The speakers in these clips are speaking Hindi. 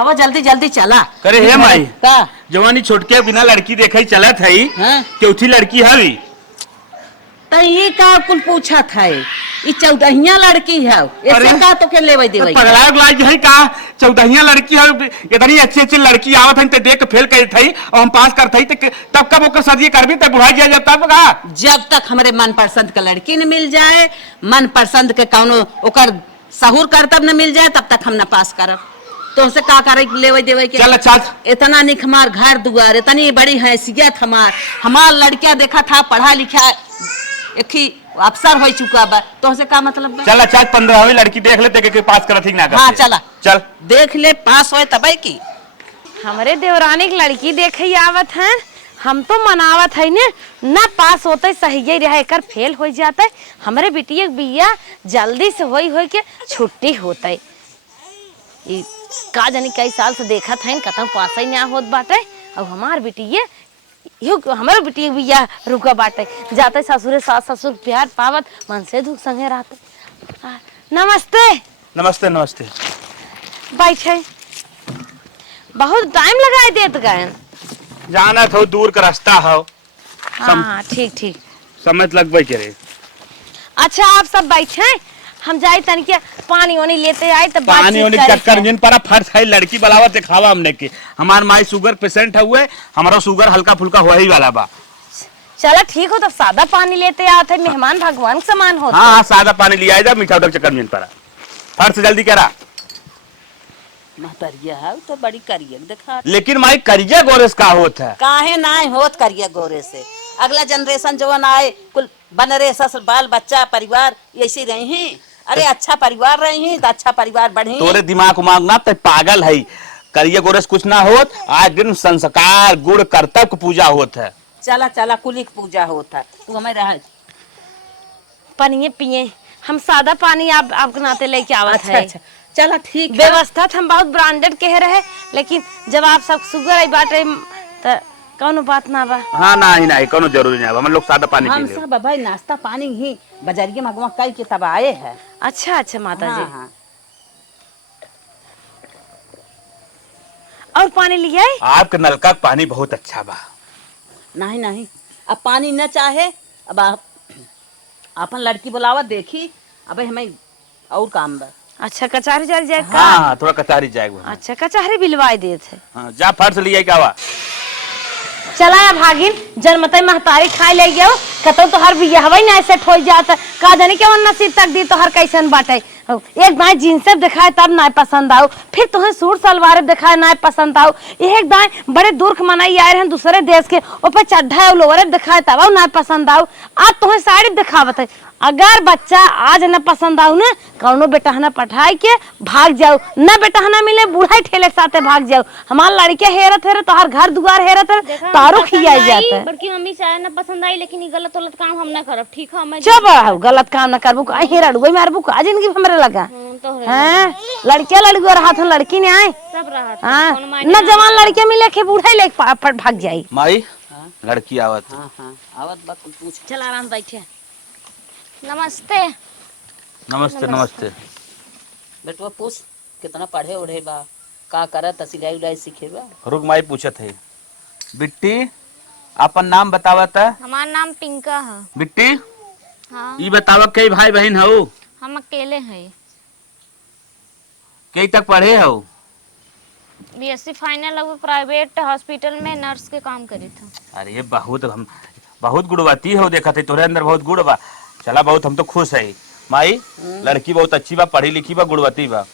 आवा जल्दी जल्दी चला। करे हे माई का जवानी छोटके बिना लड़की देखे चलत है क्योंथी लड़की हवी तो ये का कुल पूछा था ये 14 लड़की है ऐसे का तो के लेवे देवे पगला लाग है का 14 लड़की है इतनी अच्छी अच्छी लड़की आवत है देख के फेल कर थई और हम पास कर थई तब कब ओकर शादी करबी तब बुढ़ाई जा जब तब का जब तक हमारे मन पसंद का लड़की न मिल जाए मन पसंद के कौनो ओकर सहूर करतब न मिल जाए तब तक हम न पास करब तो हमसे का करे लेवे देवे के चल चल इतना निक हमार घर दुआर इतनी बड़ी हैसियत हमार लड़कियां देखा था पढ़ा लिखा एक ही अफसर हो चुका बा तो हमसे का मतलब बा? चल चार 15वीं लड़की देख ले के पास करत ही ना कर हाँ चला चल देख ले पास होए तब की हमारे देवरानी की लड़की देखे आवत है हम तो मनावत है ने ना पास होते सही रहे कर फेल हो जाता है हमारे बिटिया बिया जल्दी से होई के छुट्टी होते का जानी कई साल से देखा था कतम पास ही ना होत बाटे अब हमार बिटिया यो हमारे बिटिया बिया रुका बाटे जाते ससुरे सास ससुर प्यार पावत मन से दुख संगे रहते। नमस्ते नमस्ते नमस्ते बैठे बहुत टाइम लगाए देत गए जाना तो दूर का रास्ता हो हाँ ठीक ठीक समय लगबे करे अच्छा आप सब बैठे हम जाए तनिके पानी वानी लेते आए तो पानी वानी चक्कर जिन पर फर्ज है लड़की बलावा दिखावा हमने के हमार माई शुगर पेशेंट है हुए हमारा शुगर हल्का फुल्का हो ही वाला बा चलो ठीक हो तो सादा पानी लेते आते मेहमान भगवान के समान होते हाँ सादा पानी लिया जा मीठा उठक चक्कर जिन पर फर्ज जल्दी करा महतरिया है तो बड़ी करिए देखा लेकिन माई करिया गोरस का होत है काहे ना होत करिए गोरे से अगला जनरेशन जवन आए कुल बन रहे ससुर बाल बच्चा परिवार ऐसे रही अरे अच्छा परिवार रही तो अच्छा परिवार बढ़ी तोरे दिमाग उमाग ना ते पागल है करिया गोरस कुछ ना होत आज दिन संस्कार गुण कर्तव्य की पूजा होत है चला चला कुली की पूजा होता है तू हमें रह पानी पिए हम सादा पानी आपके नाते लेके आवत अच्छा, है अच्छा चला ठीक व्यवस्था हम बहुत ब्रांडेड कह रहे लेकिन जब आप सब शुगर आई बाटे तो कौनो बात ना बा हाँ ना ही नहीं कोनो जरूरी नहीं हम लोग सादा पानी हम पी सब भाई नाश्ता पानी ही बाजारिया मगवा कल के तब आए हैं। अच्छा अच्छा माता हाँ, जी हाँ। और पानी लिया आपके नलका का पानी बहुत अच्छा बा नहीं नहीं अब पानी न चाहे अब अपन लड़की बुलावा देखी अब हमें और काम बा अच्छा कचहरी जा जाए का हाँ थोड़ा कचारी जाएगा अच्छा कचहरी बिलवाई देत है हाँ, जा फर्ज लिया क्या हुआ चला या भागिन जन्मते महतारी खाए ले गयो कतो तो हर बियाहवा ही ना सेट हो जाता का जाने के वन नसीब तक दी तो हर कैसन बाटे एक दाएं जींस दिखाए तब ना पसंद आओ फिर तुम्हें सूट सलवार दिखाए ना पसंद आओ एक दाएं बड़े दूर के मनाई आए हैं दूसरे देश के ऊपर चड्ढा लोअर दिखाए तब ना पसंद आओ आज तुम्हें साड़ी दिखावत है अगर बच्चा आज न पसंद आओ ना कौनो बेटहना पठाई के भाग जाओ न बेटहना मिले बूढ़ा ठेले के साथे भाग जाओ हमार लड़के हेरत हेरत तो हर घर दुआर हेरत है तारो खिया जाता है बड़की मम्मी चाहे ना पसंद आई लेकिन गलत गलत काम हम ना करब ठीक है मैं चुप रहो गलत काम ना करबू का हेरड़ वही मारबू का जिंदगी हमरे लगा तो हैं लड़के लड़की और हाथ में लड़की ने आए सब रहा हां न जवान लड़के मिले के बूढ़ा ले भाग जाई माई लड़की आवत हाँ हाँ आवत बा कुल पूछ चल आराम बैठे नमस्ते नमस्ते नमस्ते बेटवा पूछ कितना पढ़े उढ़े बा का करत सिलाई उलाई सीखे बा रुक माई पूछत है बिट्टी अपन नाम बतावत है हमार नाम पिंका है बिट्टी हाँ ई बतावा कई भाई बहन हो हम अकेले हैं कई तक पढ़े हो बीएससी फाइनल अब प्राइवेट हॉस्पिटल में नर्स के काम करे था अरे बहुत गुणवती हो देखा थे तोरे अंदर बहुत गुण बा चला बहुत हम तो खुश है माई लड़की बहुत अच्छी बा पढ़ी लिखी बा गुणवती बा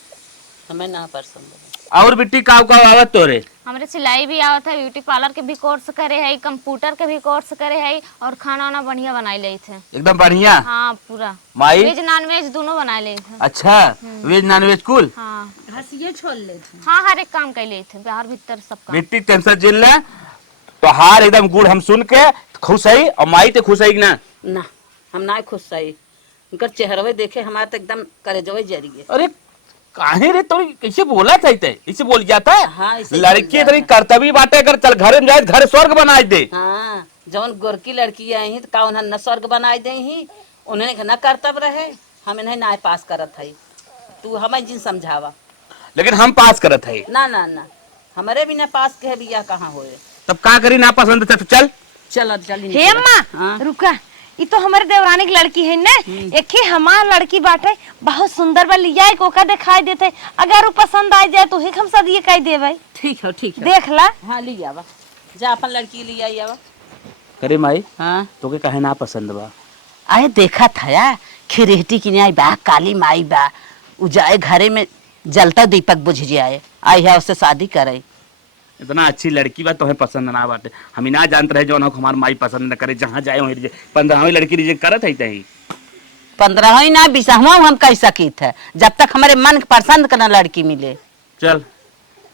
हमें ना पसंद और बिट्टी का आवत तोरे हमारे सिलाई भी आवत है ब्यूटी पार्लर के भी कोर्स करे है कंप्यूटर के भी कोर्स करे है और खाना वाना बढ़िया बनाई ले थे एकदम बढ़िया हाँ पूरा माई वेज नॉन वेज दोनों बनाए ले थे अच्छा वेज नॉन वेज कुल हाँ हंसिए छोड़ ले हाँ हर एक काम कर ले थे बाहर भीतर सब काम बिट्टी टेंशन जिल ले तो हार एकदम गुड़ हम सुन के खुश है और माई ते खुश है कि ना ना हम ना खुश सही उनकर चेहरवे देखे हमारे तो एकदम करेजवे जरिए अरे काहे रे तो कैसे बोला चाहते इसे बोल जाता है हाँ, इसे लड़की बोल इतनी कर्तव्य बाटे अगर चल घर में जाए घर स्वर्ग बना दे हाँ जवन गोरकी लड़की आई ही तो का उन्हें न स्वर्ग बनाई दे ही उन्हें न कर्तव्य रहे हम इन्हें ना पास करत है तू हमें जिन समझावा लेकिन हम पास करत है। ना ना ना, हमारे बिना पास के बिया कहाँ होए। तब का करी, ना पसंद तो चल। चल चल हे अम्मा रुका, ये तो हमारे देवरानी की लड़की है ना, एक ही हमार लड़की बाटे, बहुत सुंदर बा, लिया एक ओका दिखाई देते, अगर वो पसंद आ जाए तो ही हम सब ये कह देवे। ठीक है ठीक है, देख ला। हाँ ली आवा, जा अपन लड़की ले आई आवा। करे माई हाँ तो के कहे ना पसंद बा? आए देखा था यार, खिरेहटी की न्याय बा, काली माई बा, उजाए घरे में जलता दीपक बुझ जाए, आई है उससे शादी करे। इतना अच्छी लड़की बा तुम्हें पसंद ना बाटे, हम ही ना जानते रहे जो हमार माई पसंद न करे, जहाँ जाए वहीं रिजेक्ट, 15वीं लड़की रिजेक्ट करत है तही। 15 ना 20वां हम कह सकी थे, जब तक हमारे मन पसंद का ना लड़की मिले। चल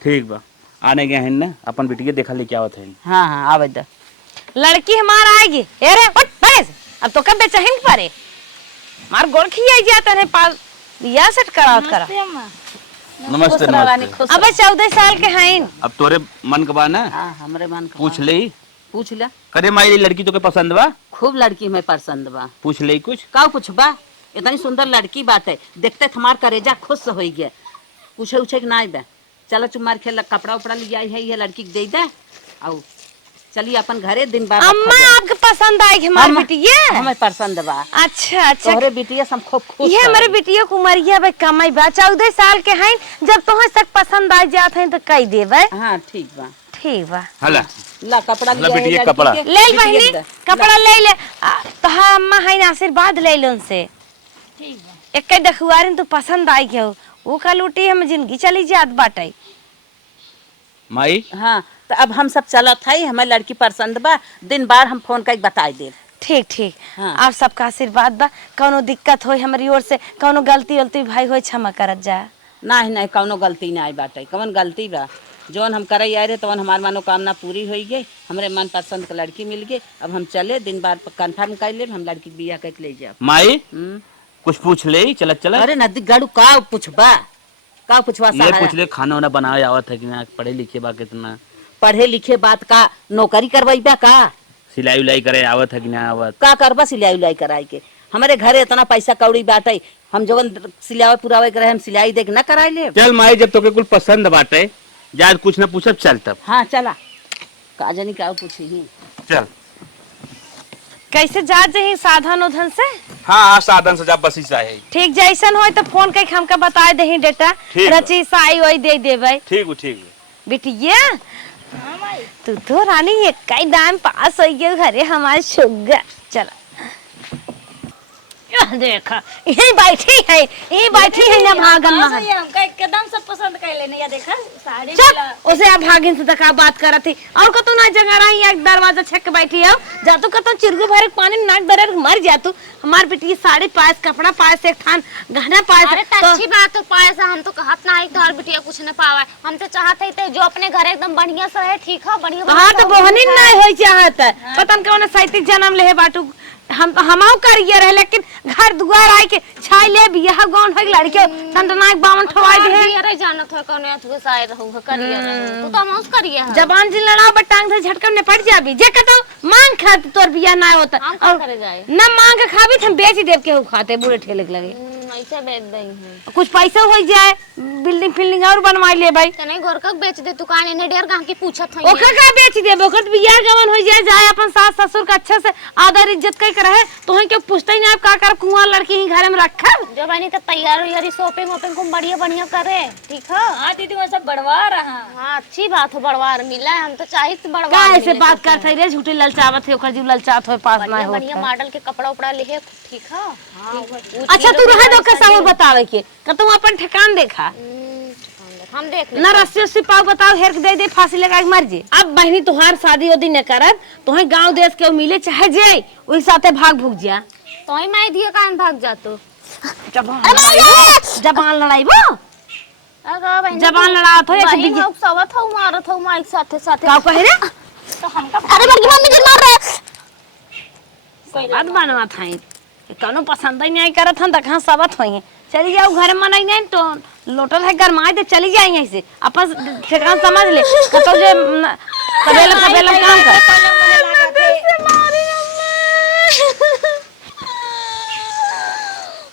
ठीक बा, आने गए हैं ना, अपन बिटिया देखा लेके आवत है। हाँ हाँ आवे दे। लड़की हमारा आएगी। ए रे उठ बस, अब तो कब बेचहिन परे मार गोड़ खियाई जाता है पास या सेट करावत करा। नमस्ते रानी नमस्ते। खुश अबे 14 साल के हैं। अब तोरे मन का बा ना, हाँ हमरे मन का पूछ ले। पूछ ले। करे माई लड़की तो के पसंद बा? खूब लड़की में पसंद बा। पूछ ले कुछ। का कुछ बा, इतनी सुंदर लड़की बात है, देखते हमार करेजा खुश हो गया। पूछे उछे के ना बा, चलो चुमार खेल, कपड़ा उपड़ा ले आई है ये लड़की के दे दे, आओ चलिए अपन घरे दिन बार। अम्मा आपके पसंद आएगी हमारी बिटिया? हमें पसंद बा। अच्छा अच्छा, तोहरे बिटिया सब खूब खुश। ये हमारे बिटिया कुमारिया भाई कमाई बा, 14 साल के हैं, जब तुम्हें तक पसंद आ जाते हैं तो कह देवे। हाँ ठीक बा। ठीक बा, हला ला कपड़ा ला ले बिटिया आई कपड़ा। लड़की के। ले बिटिया बहनी दे। कपड़ा ले ले। तो हाँ अम्मा है आशीर्वाद ले लो उनसे। ठीक बा। एक देखुआरिन तो पसंद आई के वो का लूटी हम जिंदगी चली जात बाटे। माई हाँ तो अब हम सब चलत है, हमें लड़की पसंद बा, दिन बार हम फोन करके बताई दे। ठीक ठीक, हाँ। आप सबका आशीर्वाद बा, कौनो दिक्कत हो हमारी ओर से, कौनो गलती वलती भाई हो क्षमा करत जा। नहीं नहीं कौनो गलती ना आई बाटे, कौन गलती बा, जौन हम करे आए रहे तो हमार मनोकामना पूरी हो गई, हमरे मन पसंद का लड़की मिल गई। अब हम चले दिन बार कंफर्म कर ले, हम लड़की के बिया करके ले जाए। माई कुछ पूछ ले, चलत चलत। अरे नदी गड़ू का पूछबा, का पूछवा ये पूछ ले खाना वाना बनावे आवत है कि ना, पढ़े लिखे बा कितना, पढ़े लिखे बात का नौकरी करवाइबा का, सिलाई उलाई करे आवत है कि ना आवत, का करबा सिलाई उलाई कराई के। हमारे घरे इतना पैसा कौड़ी बाटे, हम जवन सिलावे पुरावे करे हम सिलाई देख ना कराई ले। चल माई जब तोके कुल पसंद बाटे, जाद कुछ ना पूछब, चल तब। हाँ चला, का जानी का पूछी ही। चल। कैसे जा जही साधन उधन से? हाँ हाँ साधन से जा, बस ही है। ठीक जैसन हो तो फोन करके हमका बता दही डेटा, ठीक बा। रची साई वही दे देवे। ठीक बिटिया तू तो रानी एक कई दाम पास हो गया घरे हमारे शुगर। चल देखा यही बैठी है, ये बैठी है ना भागन में। हमका एकदम सब पसंद कर लेने, या देखा साड़ी चुप, उसे आप भागिन से तका बात करत थी और कतो ना जगह रही, एक दरवाजा छक के बैठी है, जा तू कतो चिरगु भरे पानी नाक दरे मर जा तू। हमार बेटी साड़ी पास, कपड़ा पास, एक थान गहना पास। अरे तो अच्छी बात हो पाए से, हम तो कहत ना है तो हर बिटिया कुछ न पावे, हम तो चाहते थे जो अपने घर एकदम बढ़िया से रहे। ठीक है बढ़िया। हाँ तो बहनी नहीं होई चाहत, पता न कौन साइती जन्म ले बाटू, हम तो हमाओ करिए रहे, लेकिन घर दुआर आए के छाई ले बियाह गौन हो लड़के संतनाक बावन ठवाई दे। अरे जानत हो कौन है तू साइड रहू करिए रहे, तू तो हम उस करिए है। जबान जी लड़ाओ बटांग से झटके में पड़ जाबी, जे कतो मांग खात तोर बियाह ना होता, हम का करे जाए न मांग के खाबी हम बेच देव के हो खाते बुरे ठेले लगे। ऐसे बेच दई है, कुछ पैसा हो जाए, बिल्डिंग फिल्डिंग और बनवाई ले भाई। तने घर का बेच दे दुकान, इने ढेर गांव की पूछत है। ओखर का बेच दे, ओखर बियाह गवन हो जाए अपन सास ससुर का अच्छा से आदर इज्जत कई रहे, तो क्यों पूछते ही नहीं का कर कुंवार लड़की ही घर में रखा। जो बनी तो तैयार यारी शॉपिंग वॉपिंग को बढ़िया बढ़िया करे। ठीक है हाँ दीदी वो सब बढ़वा रहा। हाँ अच्छी बात हो, बढ़वार मिला है, हम तो चाहिए का बढ़वार ऐसे बात करते रे, झूठे ललचावत है, ओकर जीव ललचात हो पास ना हो। बढ़िया मॉडल के कपड़ा उपड़ा ले। ठीक है अच्छा तू रह दो कैसा और बतावे के तू अपन ठिकान देखा, हम देख ले ना रस्सी उस्सी पाव बताओ, हेर के दे दे फांसी लगा के मर जे। अब बहनी तुहार शादी ओदी न करब, तुहे गांव देश के मिले चाहे जे ओही साथे भाग भूग जा। तो ही मैं दिए कान भाग जा तू। जबान लड़ाइबो, अगर बहन जबान लड़ात हो एक बहन बिगे लोग सवत हो मारत हो माइक साथे साथे। का कहे रे, तो हमका अरे बड़की मम्मी जी मार रहे कोई बात बनवा थाई, कौनो पसंद ही नहीं करत हन त कहां सबत होई। चली जाओ घर में नहीं तो लोटल है गरमाए तो चली जाए यहीं से, अपन ठिकान समझ ले कतो जे कबेला काम कर।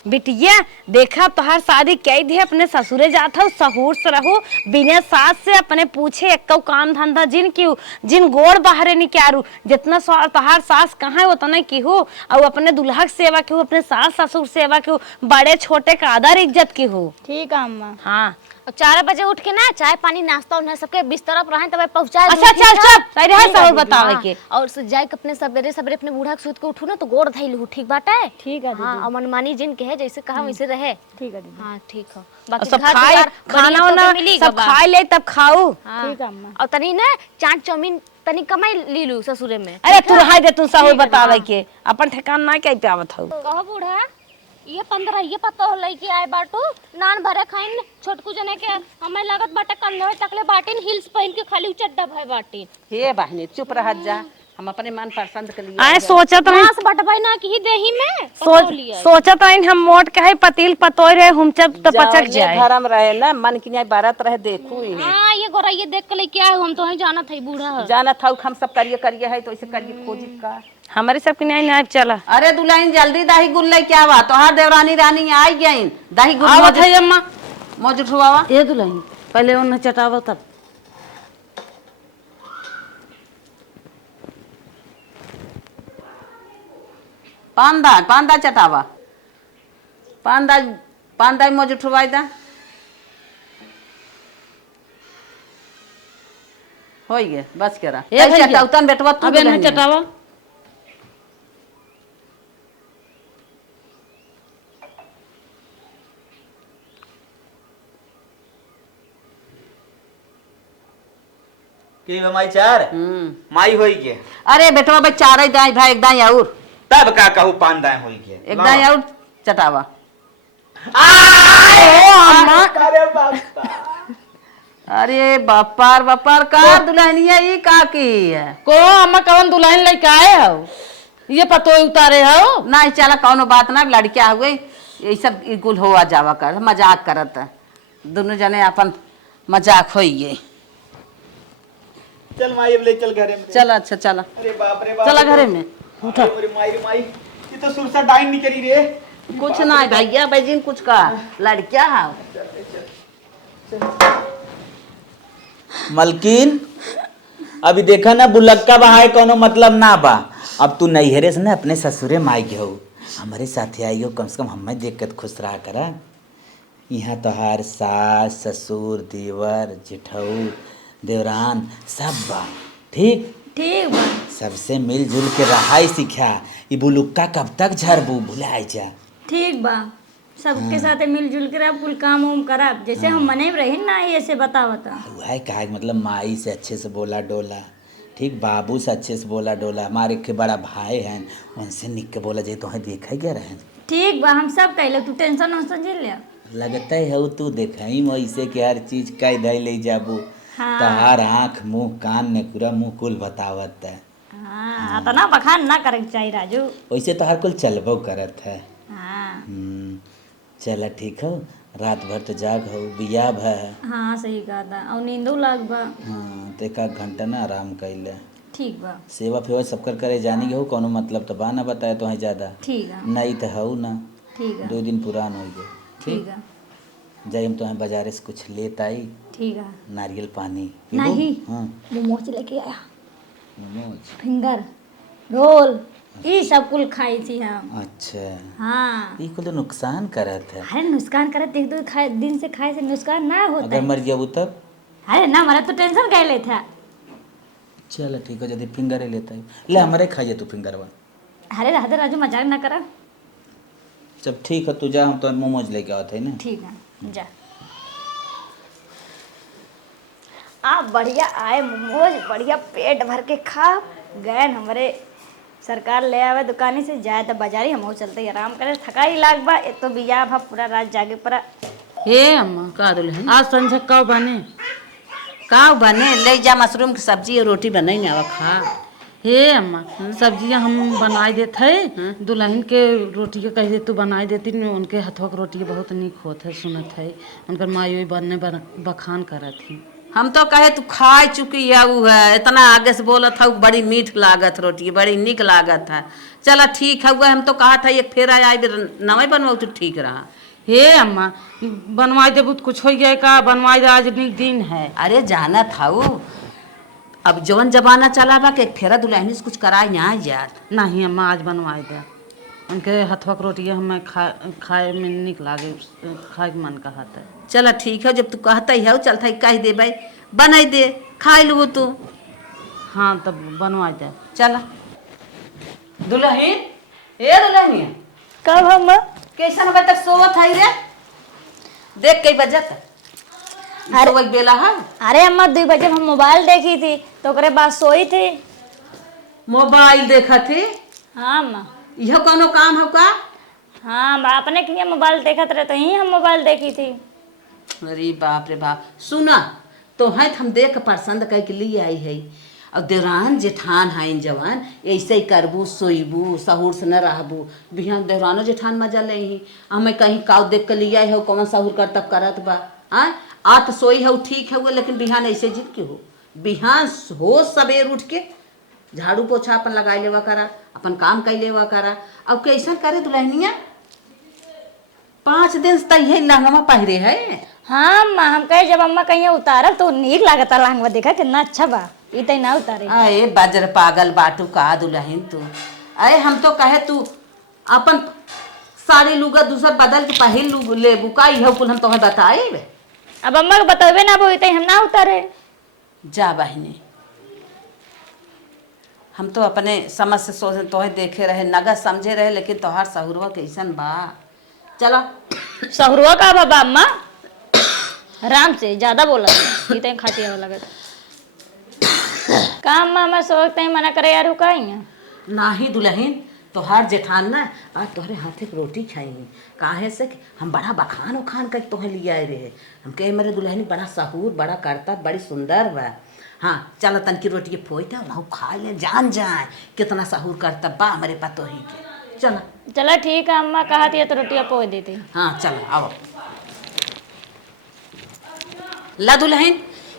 बिटिया देखा तोहार शादी कई दे अपने ससुरे जात हो सहूर से रहो बिना सास से अपने पूछे एक काम धंधा जिन गोड़ बाहरे निकारू जितना तोहार सास कहाँ है उतना की हो और अपने दुल्हा की सेवा की हो अपने सास ससुर सेवा की हो बड़े छोटे का आदर इज्जत की हो। ठीक है अम्मा। हाँ और 4 बजे उठ के ना चाय पानी नाश्ता उन्हें सबके बिस्तर पर रहे तब पहुंचा। अच्छा चल चल सही है सब बतावे के और जाए के अपने सवेरे सवेरे अपने बूढ़ा के सूत के उठू ना तो गोड़ धइल हूँ ठीक बाटे। ठीक है हाँ और मनमानी जिन के है जैसे कहा वैसे रहे। ठीक है दीदी। हाँ ठीक है और सब खाए खाना वाना सब खा ले तब खाऊ। ठीक है अम्मा। और तनी ना चाट चाउमीन तनी कमाई ली लू ससुरे में। अरे तू रहा दे तू सहूर बतावे के अपन ठिकान ना कह पावत हो। कहो बूढ़ा ये 15 ये पता हो लई कि आए बाटू नान भरे खाइन छोटकू जने के हमें लागत बाटे कंधे तकले बाटिन हिल्स पहन के खाली चड्डा भय बाटिन। हे बहनी चुप रह जा हम अपने मन पसंद के लिए आए सोचत हूँ मांस बटबाई ना की देही में सोचत हूँ हम मोट के है पतील पतोय रहे हम जब तो पचक जाए धर्म रहे ना मन की नहीं बारत रहे देखू हाँ ये गोरा ये देख के ले क्या हम तो ही जाना था बूढ़ा जाना था हम सब करिए है तो ऐसे करिए खोजी का हमारे सब की नहीं नाइब चला। अरे दुल्हन जल्दी दही गुल्ले क्या बात तोहार देवरानी रानी आई गई दही गुल आवत है अम्मा मौजूद हुआ ये दुल्हन पहले उन्हें चटावा तब पांदा चटावा पांदा मौजूद हुआ दा हो गया बस करा चटाउतन बेटवा तू अब इन्हें चटावा के माई चार माई होई के अरे बेटवा भाई चार ही दाई भाई एक दाई और तब का कहू 5 दाएं होई के एक दाई और चटावा अरे बापार का दुल्हनिया ये का की है को अम्मा कवन दुल्हन लेके आए हो ये पतो उतारे हो नहीं चला कौनो बात ना लड़किया हुए ये सब गुल हुआ जावा कर मजाक करत दोनों जने अपन मजाक होइए। चल माई अब ले चल घरे में चला अच्छा चला अरे बाप रे बाप चला घरे में उठा रे माई ये तो सुरसा डाइन नहीं करी रे कुछ ना भैया भाईजिन कुछ का लड़किया है मलकिन अभी देखा ना बुलक्का बहाए कोनो मतलब ना बा अब तू नैहरे से ना अपने ससुरे माई के हो हमारे साथे आई हो कम से कम हमें देख के खुश रहा करा यहाँ तोहार सास ससुर देवर जेठऊ देवरान सब बा ठीक ठीक बा सबसे मिलजुल के रहाई सीखा ये बुलुक्का कब तक झरबू भुला जा ठीक बा सबके साथ मिलजुल के रह कुल काम उम करब जैसे हम मने रही ना ऐसे बतावता वह कहा मतलब माई से अच्छे से बोला डोला ठीक बाबू से अच्छे से बोला डोला हमारे के बड़ा भाई हैं उनसे निक के बोला जे तुम्हें देखा गया रहे ठीक बा हम सब कहले तू टेंशन वेंशन ले ले लगता है तू देखाई वैसे कि हर चीज कह दे ले जाबू हाँ। तहार आँख मुंह कान ने पूरा मुंह कुल बतावत है हाँ तो ना बखान ना करे चाहिए राजू वैसे तो हर कुल चलबो करत है हाँ चला ठीक हो रात भर तो जाग हो बिया है हाँ सही कहा था और नींदो लाग बा हाँ तो 1 घंटा ना आराम कैले ठीक बा सेवा फेवा सब कर करे जानी के हो कोनो मतलब तो बा ना बताए तो है ज्यादा ठीक है नहीं तो हो ना ठीक है 2 दिन पुरान हो गए ठीक है जाई हम तुम्हें बाजारे से कुछ लेत आई ठीक है नारियल पानी नहीं हाँ मोमोज लेके आया मोमोज फिंगर रोल ये सब कुल खाई थी हम अच्छा हाँ ये कुल तो नुकसान करत है अरे नुकसान करत एक 2 दिन से खाए से नुकसान ना होता अगर है मर जाबू तब अरे ना मरा तो टेंशन क्या लेता चल ठीक है यदि फिंगर लेता है ले हमारे खाइए तू फिंगरवा अरे राधे राजू मजाक ना करा जब ठीक है तू जा हम तो मोमोज लेके आते हैं ना ठीक है जा आप बढ़िया आए मोमोज बढ़िया पेट भर के खा गए हमारे सरकार ले आवे दुकानी से जाए तो बाजारी हम चलते आराम करे थकाई लाग बा एक तो बिया भा पूरा रात जागे पड़ा। हे अम्मा का दुल्हन आज संझा का बने का बने ले जा मशरूम की सब्जी और रोटी बनाई ना खा हे अम्मा सब्जियां हम बनाई देते है दुल्हन के रोटी के कह दे तू बनाई देती न उनके हाथों के रोटी बहुत निक होत है सुनत है उनकर माई बनने बखान करत थी हम तो कहे तू खा चुकी है ऊ है, इतना आगे से बोला था बड़ी मीठ लागत रोटी, बड़ी निक लागत है। चला ठीक है, हम तो कहा था एक फेरा आई नवे बनवा तो ठीक रहा। हे अम्मा बनवाई देबू तो कुछ हो गया का? बनवाई दे, आज नीक दिन है। अरे जाना था वो, अब जवन जमाना चला बा के एक फेरा दुल्हनी से कुछ कराए ना यार। नहीं अम्मा आज बनवाई दे, उनके हथवा के रोटी हमें खाए में निक लागे, खाए के मन कहता है। चला ठीक है, जब तू कहता ही है चलता ही कह दे भाई बनाई दे, खाई लू तू। हाँ तब बनवाई दे। चला दुल्हन, ए दुल्हनी कब हम कैसा बजे तक सोवत है रे? देख कई बजे तक सोवत बेला है। अरे अम्मा 2 बजे हम मोबाइल देखी थी तो ओकरे बाद सोई थी। मोबाइल देखा थे? हाँ अम्मा। यह कोनो काम है का? हाँ हम अपने के लिए मोबाइल देखत रहे तो ही हम मोबाइल देखी थी। अरे बाप रे बाप, सुना तो है हम देख पसंद कह के लिए आई है। और देवरान जेठान है जवान, ऐसे ही करबू सोईबू सहूर से न रहबू, बिहान देवरानो जेठान मजा ले ही। हमें कहीं काव देख के लिए आई हो कौन सहूर कर तब करत बा। आ तो सोई है ठीक है वो, लेकिन बिहान ऐसे जिद के हो, बिहान हो सवेर उठ के झाड़ू पोछा अपन लगा लेवा करा, अपन काम कर लेवा करा। अब कैसा करे दुल्हनिया, 5 दिन से यही लहंगमा पहिरे है। हाँ अम्मा, हम कहे जब अम्मा कहीं उतारब तो नीक लागता लहंगा, देखा कितना अच्छा बा, ई तई ना उतारे। अरे बजर पागल बाटू का दुल्हन तू। अरे हम तो कहे तू अपन साड़ी लुगा दूसरा बदल के पहिल लू ले बुकाई है कुल, हम तो बताए। अब अम्मा के बतवे ना बोई तई हम ना उतारे। जा बहनी, हम तो अपने समझ से सोचे तोहे देखे रहे, नगद समझे रहे, लेकिन तोहार सहुरवा कैसन बा। चला सहुरवा का बाबा अम्मा आराम से ज्यादा बोला ई तई खाती है लगत काम अम्मा सोचते हैं मना करे यार रुकाई। नाही दुल्हन, तोहार जेठान ना आज तोहरे हाथे की रोटी खाई, काहे से कि हम बड़ा बखान उखान कर तोहे लिए आए रहे। हम कहे मेरे दुल्हनी बड़ा सहूर, बड़ा करता, बड़ी सुंदर बा। हाँ चल तन की रोटी के फोईता हम खा ले, जान जाए कितना सहूर करता बा हमारे पतोही के। चला चला ठीक है अम्मा, कहती है तो रोटियां पोई देती। हाँ चलो आओ। ला दुल्हन,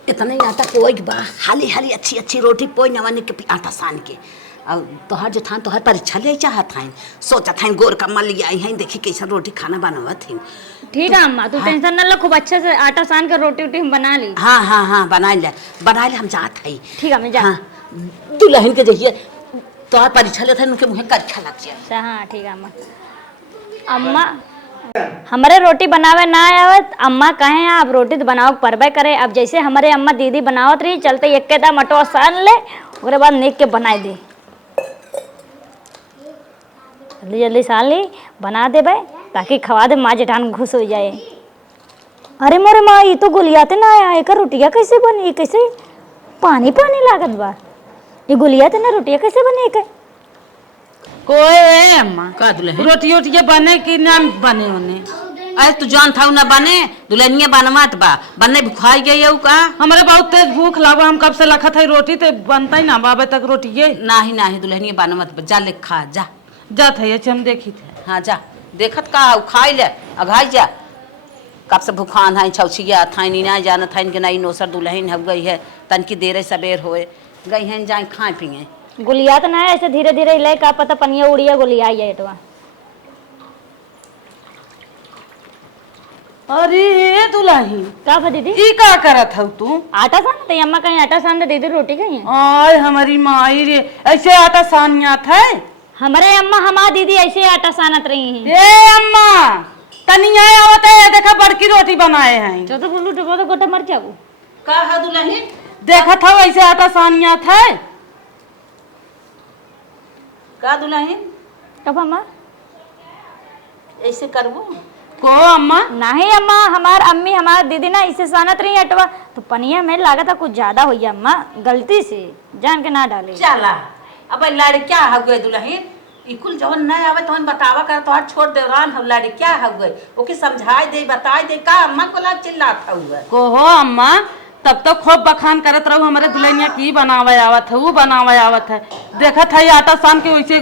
इतना ही आटा पोई बा, हाली हाली अच्छी अच्छी रोटी पोई नवाने के आटा सान के। और तोहार जेठान तोहार परीक्षा ले चाहत हैं, सोचत हैं गोर का मल आई हैं, देखी कैसा रोटी खाना बनावत हैं। ठीक है अम्मा, तू टेंशन न लो, खूब अच्छे से आटा सान कर रोटी वोटी हम बना ली। हाँ हाँ हाँ बना ले हम जात है। ठीक है मैं जा। हाँ दुल्हन के जहिए तोहार परीक्षा लेते हैं, उनके मुँह करीक्षा लग जाए। हाँ ठीक है अम्मा। अम्मा हमारे रोटी बनावे ना आवत, अम्मा कहे आप रोटी तो बनाओ परबे करे। अब जैसे हमारे अम्मा दीदी बनावत रही, चलते एक के मटवा सान ले, उसके बाद नेक के बनाए दे, जल्दी जल्दी सान ली बना दे भाई, ताकि खवा दे, माँ जेठान खुश हो जाए। अरे मोरे माँ ये तो गुलियाते ना आया, एक रोटियाँ कैसे बनी, कैसे पानी पानी लागत बा, ये गुलियाते ना रोटियाँ कैसे बने के? कोई है अम्मा का दुल्हन रोटी ओटी बने कि ना बने होने? अरे तू जान था ना बने, दुल्हनिया बनवात बा, बनने भुखाई गई का? हमारे बहुत तेज भूख लागो, हम कब से लखत है रोटी तो बनता ही ना बाबे तक रोटी ये। नाही नाही दुल्हनिया बनवत बा, जा ले खा जा। जात है हम देखी थे। हाँ जा, देखत का खाई ले अघाई जा, कब से भूखान है छौछिया था ना जाना था कि नहीं नौसर दुल्हन हो गई है, तन की देर सवेर होए गई हैं, जाए खाए पिए। गुलिया तो ना है, ऐसे धीरे धीरे ले, का पता पनिया उड़िया गुलिया आई है। अरे दुल्ही का भा दीदी ई का करत हौ तू? आटा सान दे अम्मा, कहीं आटा सान दे दीदी रोटी कहीं है। आय हमारी माई रे, ऐसे आटा सानियात है? हमारे अम्मा हमारी दीदी ऐसे आटा सानत रही हैं। ए अम्मा तनिया आवत है, देखा बड़की रोटी बनाए हैं। जो तो बोलू तो गोटा मर जाऊ। का है दुल्हन? देखा था ऐसे आटा सानियात है? का दुल्हन कब अम्मा ऐसे करबो को अम्मा? नहीं अम्मा, हमार अम्मी हमार दीदी ना इसे सानत रही अटवा, तो पनिया में लागत है कुछ ज्यादा हुई अम्मा, गलती से जान के ना डाले। चला अब लड़किया हो गए दुल्हन, इकुल जवन नहीं आवे तो बतावा कर, तो छोड़ दे रान हो लड़किया हो गए, ओके समझाई दे बताई दे, का अम्मा को ला चिल्लात हुआ को हो अम्मा, तब तो खूब बखान करत रहू हमारे दुल्हनिया की बनावे आवत है, वो बनावे आवत है। देखत है आटा सान के वैसे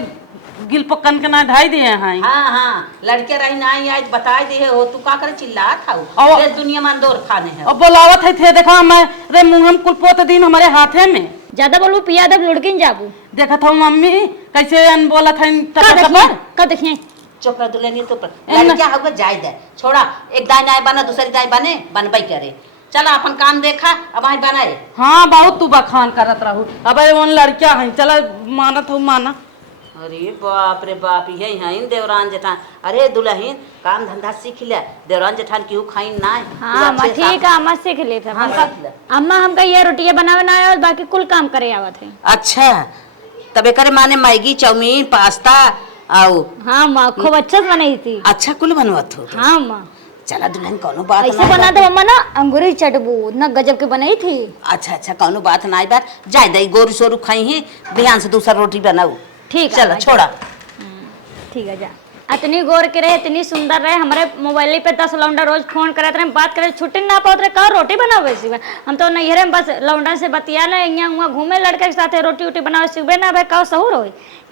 गिल पकन के ना ढाई दिए हैं। हाँ हाँ लड़के रही ना आज बता दे हो तू का करे चिल्ला था और- देश दुनिया में अंदोर खाने है और बोलावत है थे देखा मैं रे मुंहम कुलपोत दिन हमारे हाथे में ज्यादा बोलू पिया दब लुड़किन जाबू। देखा था मम्मी कैसे अन बोला था कब देखिए चुप रह दुल्हन तो लड़किया होगा जाय दे छोड़ा एक दाई नाय बना दूसरी दाई बने बनबई करे चला अपन काम देखा अब आई बनाए। हाँ बहुत तू बखान करत रहू अब वन लड़किया है चला मानत हूँ माना। अरे बाप रे बाप यही है देवरान जेठान अरे दुल्हन काम धंधा सीख ले देवरान जेठान केहू खाइन ना हाँ अम्मा ठीक है अम्मा सीख ले हाँ, सीख ले। अम्मा हमका ये रोटियां बनावे ना और बाकी कुल काम करे आवत है। अच्छा तबे करे माने मैगी चाउमीन पास्ता आओ हाँ अम्मा खूब अच्छा से बनाई थी। अच्छा कुल बनवत हो हाँ अम्मा चला दुल्हन कोनो बात ऐसे नहीं बना दो अम्मा ना अंगूरी चटबू इतना गजब के बनाई थी। अच्छा अच्छा कोनो बात नहीं बात जाय दई गोरू सोरू खाई है ध्यान से दूसरा रोटी बनाऊ ठीक है चला छोड़ा ठीक है जा इतनी गोर के रहे इतनी सुंदर रहे हमारे मोबाइल पे 10 लौंडा रोज फोन करते रहे बात करे छुट्टी ना पाते रहे कहा रोटी बनाओ वैसे हम तो नैहरे में बस लौंडा से बतिया ना यहाँ वहाँ घूमे लड़के के साथ रोटी वोटी बनाओ सुबह ना भाई कहो सहूर हो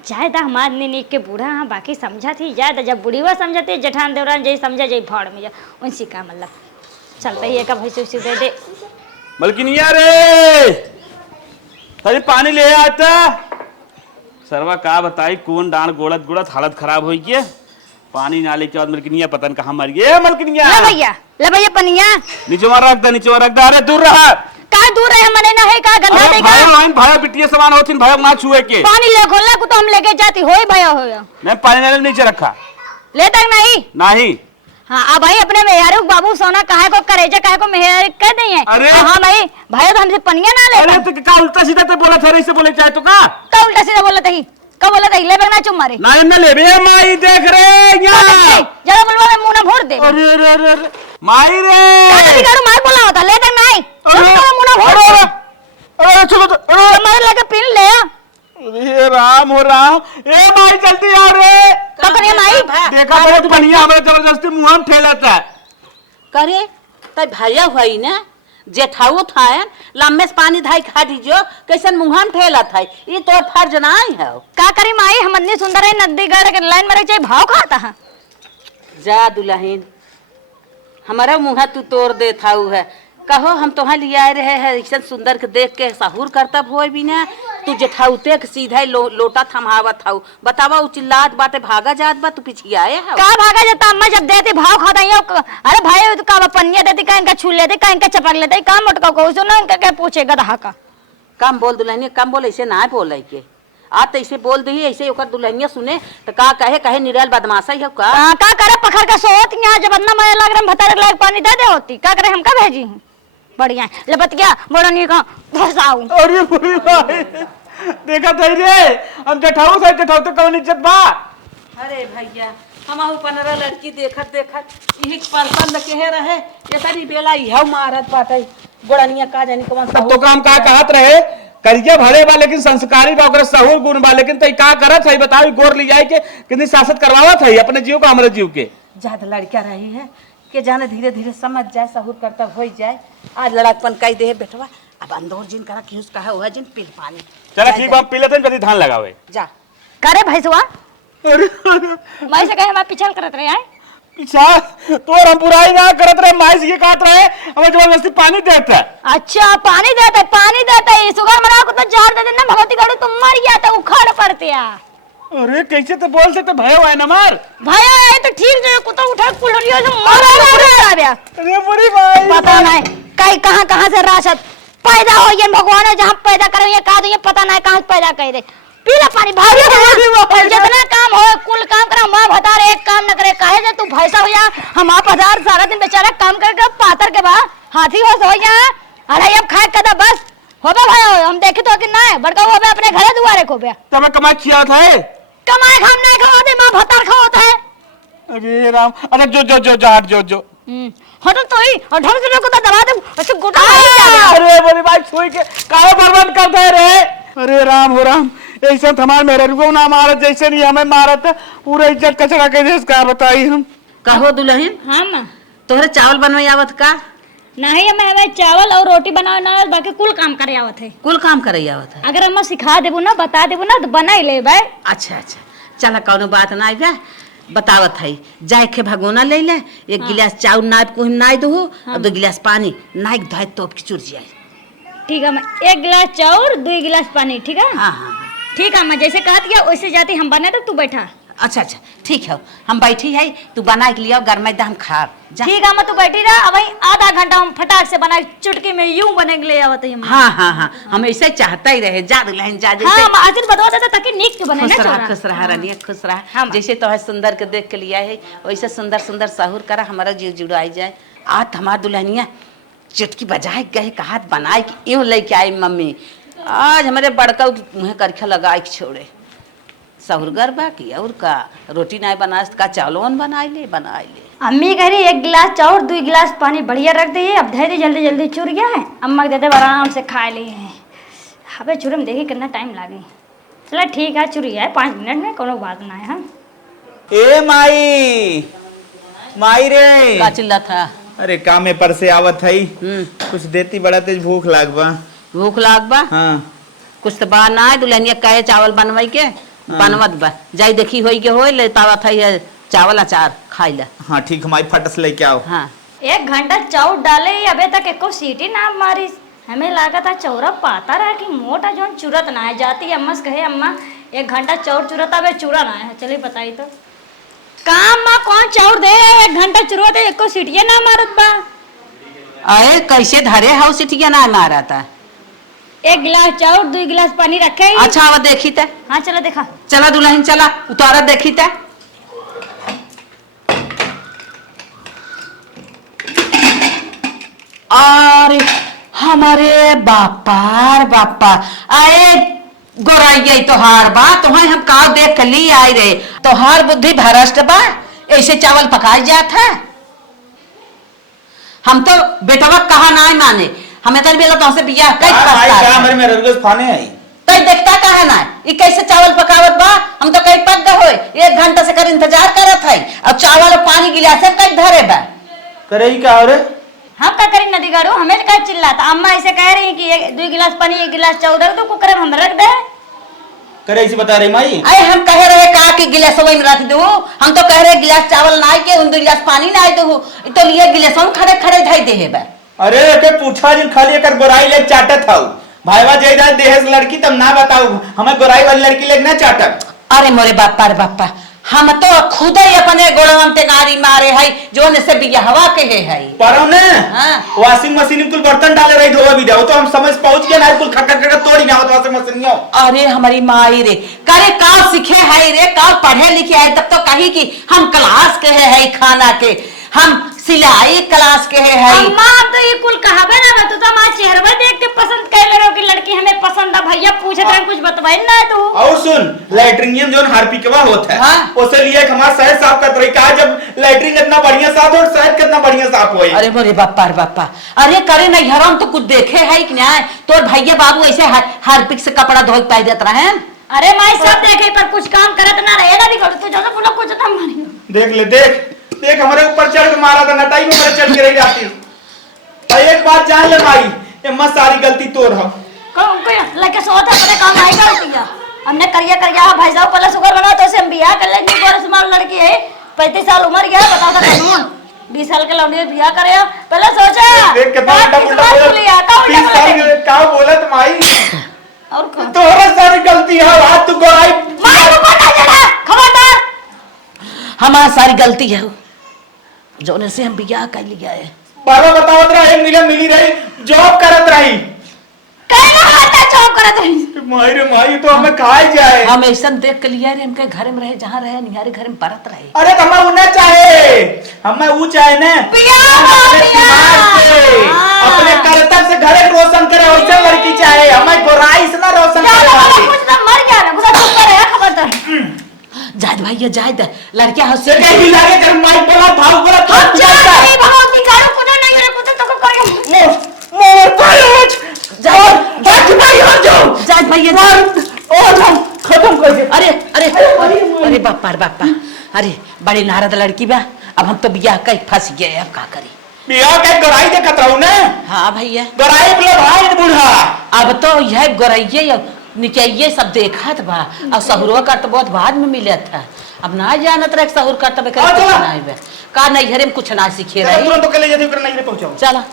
जाए था हमारे नीक के बूढ़ा हाँ बाकी समझा थी जाए था जब बूढ़ी हुआ समझाती जेठान देवरान जय समझा जय भाड़ में जा उनसी का मतलब चलता ही एक भैंस उसी दे दे मलकिनिया रे तरी पानी ले आता सरवा का बताई कौन डांड गोड़त गोड़त हालत खराब हो गई पानी नाले के बाद मलकिनिया पतन कहाँ मर गई मलकिनिया ले भैया पनिया नीचे में रख दे अरे दूर रहा का दूर है मने ना है का गंदा अरे देगा भाई लाइन भाई बिटिया समान होती भाई ना छुए के पानी ले खोलना को तो हम लेके जाती होई भैया होया मैं पानी नाले नीचे रखा ले तक नहीं नहीं हाँ अब भाई अपने मेहरारू बाबू सोना काहे को करेजा काहे को मेहर कह दई है अरे! हाँ भाई भाई तो हमसे पनिया ना ले अरे तो का उल्टा सीधा ते बोला था ऐसे बोले चाहे तो का उल्टा सीधा बोला थी कब बोला थी ले ना चुम मारे ना इन्हें ले बे माई देख रे यहाँ जरा बोलवा मैं मुंह ना भोर दे अरे अरे अरे अरे माई रे काहे करू मार बोला होता ले तक नहीं अरे मुंह ना भोर अरे दे अरे चलो अरे मारे लगे पिन ले आ अरे राम हो राम ए माई जल्दी आओ रे का करिए माई देखा बहुत बढ़िया हमें जबरदस्ती मुंह में ठेलाता है करे तय भैया हुई ना जेठाऊ था लम्बे से पानी धाई खा दीजो कैसन मुहान फैला था ये तो फर्ज नहीं है का करी माई हम इतनी सुंदर है नदी गढ़ के लाइन में चाहिए भाव खाता है जा दुल्हन हमारा मुँह तू तोड़ दे था है कहो हम तोहाँ लिए आए रहे हैं ऐसा सुंदर के देख के सहूर करता हो भी ना तू जेठाउते के सीधा लोटा थमावत था बतावा चिल्लात बाते भागा जात बा तू पीछे आए है का भागा जाता अम्मा जब देती भाव खाता है अरे भाई तो का पनिया देती का इनका छू लेते का इनका चपक लेते का मोटका को सुनो इनका क्या पूछे गधा का कम बोल दुल्हनिया कम बोल ऐसे ना बोल के आ तो ऐसे बोल दी ऐसे ओकर दुल्हनिया सुने तो का कहे निरल बदमाशा है का करे पकड़ के सोत यहाँ जब अन्ना मैं लग रहा भतारे लायक पानी दे दे होती का करे हम का भेजी हूँ बढ़िया लपत गया बड़ा नहीं का फसाऊं अरे बुरी भाई देखा था रे हम जेठाऊ तो कौन इज्जत बा अरे भैया हम आहू 15 लड़की देखत यही पसंद के रहे ये सारी बेला यह मारत बाटे गोड़निया का जानी कौन सा तो काम का कहत रहे करिया भरे बा लेकिन संस्कारी बा ओकरा सहूर गुण बा लेकिन तई का करत है बताओ गोर ले जाए के कितनी शासत करवावत है अपने जीव को हमारे जीव के ज्यादा लड़कियां रही है के जाने धीरे धीरे समझ जाए सहूर करता हो जाए आज लड़कपन कई दे बेटवा अब अंदर जिन करा कि उसका है वह जिन पी पानी चला ठीक हम पी लेते हैं कभी धान लगावे जा करे भैसवा अरे मैं से कहे हम पिछल करत रहे आए पीछा तो हम बुराई ना करत रहे माइस ये काट रहे हमें जबरदस्ती पानी देता है अच्छा पानी देते सुगर मना को तो जार दे देना भगवती गढ़ तुम मर गया तो उखाड़ पड़ते आ अरे कैसे तो बोल सकते भयो है ना मार भैया आए तो ठीक जो कुत्ता उठा कुलरियो से मारा आ गया अरे बुरी भाई पता नहीं कई कहां से राशत पैदा हो ये भगवान जहां पैदा करे ये का दो ये पता नहीं कहां पैदा कर दे पीला पानी भाई जितना काम हो कुल काम करा मां बता रहे एक काम न करे काहे जे तू भैसा हो जा हम आप हजार सारा दिन बेचारा काम करके पातर के बा हाथी हो सो जा अरे अब खाए कदा बस होबे भाई हम देखे तो कि ना बड़का होबे अपने घरे दुआरे को बे तब कमाई किया था कमाए हम नहीं खाते मां भतार खाओता है अरे राम अरे जो हट जो होटल तो ही और ढंग से को तो दबा दे ऐसे गोटा अरे बोली भाई छुई के काहे बर्बाद करते रे अरे राम हो राम ऐसा हमारे मेरे रुको ना मारत जैसे नहीं हमें मारत पूरा इज्जत कचरा के देश का बताई हम कहो दुल्हन हां मां तोहरे चावल बनवाई आवत का नहीं हमें चावल और रोटी बनावे ना बाकी कुल काम करे आवत है कुल काम करे आवत है अगर हम सिखा देबू ना बता देबू ना तो बना ही ले भाई अच्छा अच्छा चला कौनो बात ना बा बतावत है जाए के भगोना ले ले एक गिलास चाउर नाप को नाई दो और 2 गिलास पानी नाइक धोए तोप की चुर जाए। ठीक है, मैं 1 गिलास चाउर 2 गिलास पानी, ठीक है। हाँ हाँ ठीक है, मैं जैसे कहा था वैसे जाती हम बने तो तू बैठा। अच्छा अच्छा ठीक है हम बैठी है तू बना के लिया गरमा एकदम खा जा। ठीक है, मैं तू बैठी रहा, अब आधा घंटा हम फटाक से बना चुटकी में यूं बने के ले आवत हम। हाँ हाँ हाँ हम ऐसे चाहता ही रहे जा दुल्हन जा जैसे हाँ, मैं आखिर बता देता ताकि नीक के बने ना खुश रहा चोरा। खुश रहा रनिया खुश रहा हाँ, जैसे तो है सुंदर के देख के लिया है वैसे सुंदर सुंदर सहूर करा हमारा जीव जुड़ाई जाए। आज हमारा दुल्हनिया चुटकी बजाए गए कहा बनाए कि यूं लेके आई मम्मी आज हमारे बड़का मुँह करखे लगाए के छोड़े सहूर गरबा की और का रोटी नहीं बना का चावलोन बनाए ले अम्मी कह रही 1 गिलास चाउर 2 गिलास पानी बढ़िया रख दिए, अब धैर्य जल्दी जल्दी चुर गया है, अम्मा के देते आराम से खा लिए हैं। अबे चुरे में देखिए कितना टाइम लागे। चलो ठीक है, चुरी है 5 मिनट में, कोनो बात ना है। हाँ ए माई माई रे का चिल्ला था। अरे काम में पर से आवत है कुछ देती बड़ा तेज भूख लाग बा। भूख लाग बा हाँ कुछ तो बा ना दुल्हनिया कहे चावल बनवाई के बनवत बा जाई देखी होई के होई ले तावा था ये चावल अचार खाई ले। हाँ ठीक हमारी फटस लेके आओ। हाँ 1 घंटा चाउर डाले अबे तक एको सीटी ना मारी, हमें लगा था चौरा पाता रहा कि मोटा जो चुरत ना है। जाती अम्मा से कहे अम्मा 1 घंटा चाउर चुरत अबे चूरा ना है। चलिए बताई तो काम माँ कौन चाउर दे 1 घंटा चुरत है एको सीटिया ना मारत बा। अरे कैसे धरे हाउ सिटिया ना मारा था। 1 गिलास चाउर 2 गिलास पानी रखे ही। अच्छा अब देखी ते हाँ चलो देखा। चला दुल्हन चला उतारा देखी ते अरे हमारे बापा आए गोराइया तोहार बा तुम्हें हम का देख के ली आई रे तोहार बुद्धि भ्रष्ट बा ऐसे चावल पकाए जात है। हम तो बेटवा कहा ना माने हमें तो बेला तो से बियाह कई करता मेरे मेरे रोज खाने आई तई देखता कहा ना ये कैसे चावल पकावत बा हम तो कई पक गए 1 घंटा से कर इंतजार करत है और चावल और पानी गिलास से कई धरे बा करे ही का रे हम का करी नदी गाड़ू हमें का चिल्लाता अम्मा ऐसे कह रही कि 2 गिलास पानी 1 गिलास चाउर रख दो कुकर में हम रख दे। करे ऐसे बता रही माई अरे हम कह रहे का कि गिलास में रख दो हम तो कह रहे गिलास चावल ना के 2 गिलास पानी ना दो तो लिए गिलास में खड़े खड़े धई दे बा। अरे के पूछा जिन खाली कर गोराई ले चाटत हूं भाईवा जयदा देहस लड़की तब ना बताऊ हमें गोराई वाली लड़की ले ना चाटत। अरे मोरे बापा हम तो खुद ही अपने गोड़वन ते गाड़ी मारे है जो ने से बियाहवा के है पारो ने हाँ। वॉशिंग मशीन में कुल बर्तन डाले रही धोवा भी जाओ तो हम समझ पहुंच गए ना कुल खकर खकर तोड़ी ना होत वॉशिंग मशीन हो। अरे हमारी माई रे करे का सीखे है रे का पढ़े लिखे है तब तो कही कि हम क्लास के है खाना के हम सिलाई क्लास के है अम्मा अब तो ये कुल कहावे ना बा, तू तो हमारा चेहरा देख के पसंद कर ले कि लड़की हमें पसंद है। भैया पूछत रहे कुछ बतवाई ना तू। और सुन लैट्रिन जोन हार्पिकवा होता है हाँ। उसे लिए हमारा शहर साफ करत रही का जब लैट्रिन इतना बढ़िया साफ हो शहर कितना बढ़िया साफ होई। अरे मोरे बापा अरे करे नहीं हराम तो कुछ देखे है कि ना तोर भैया बाबू ऐसे हार्पिक से कपड़ा धोई पाई देत रहे। अरे माई सब देखे पर कुछ काम करत ना रहेगा दिखो तू जो बोला कुछ ना मानी। देख ले देख हमारे ऊपर चढ़ के मारा था नटाई में मेरे चढ़ के रही जाती और एक बात जान ले भाई ये सारी गलती तोर है कोई लगे सोता है पता काम आई गलती है हमने करिया भाई साहब पहले शुगर बना तो से हम बियाह कर लेंगे गोरस माल लड़की है 35 साल उम्र गया बता था कानून 20 साल के लौंडे बियाह करे पहले सोचा देख कितना उल्टा बोला का बोलत माई और तोहरा सारी गलती है आज तू गोराई माई को पता चला खबरदार हमारा सारी गलती है जोने से हम बियाह कर लिया है। बाबा बतावत रहा एक मिली रही जॉब करत रही कहना हाथा जॉब करत रही माई रे माई तो हमें खाए जाए हम ऐसा देख के लिया रे हमके घर में रहे जहाँ रहे निहारे घर में परत रहे। अरे तो हमें उन्हें चाहे हमें वो चाहे ना अपने दिमाग से अपने कर्तव्य से घर रोशन करे वैसे लड़की चाहे हमें गोराई से ना रोशन करे कुछ ना मर गया ना गुस्सा चुप करे खबरदार जायद भाई ये जायद लड़कियां हंसे से भी लागे कर माई बोला था हम जाते नहीं बहुत निकालो कुछ नहीं रे कुछ तो करेंगे मोर पायच जायद भाई हो जाओ जायद भाई ये और हम खत्म कर दे। अरे बापा अरे बड़ी नारद लड़की बा अब हम तो बियाह कई फंस गए अब का करी बियाह के गोराई देखत रहू ना। हाँ भैया गोराई बोलो भाई बूढ़ा अब तो यह गोरैये निकैये सब देखत बा और सहुरवा का तो बहुत बाद में मिला था। अब ना जानत रहे सहुर का तब का नहीं है का नहीं हरे में कुछ ना सीखे रही तुरंत के ले जाती नहीं पहुंचाओ। चला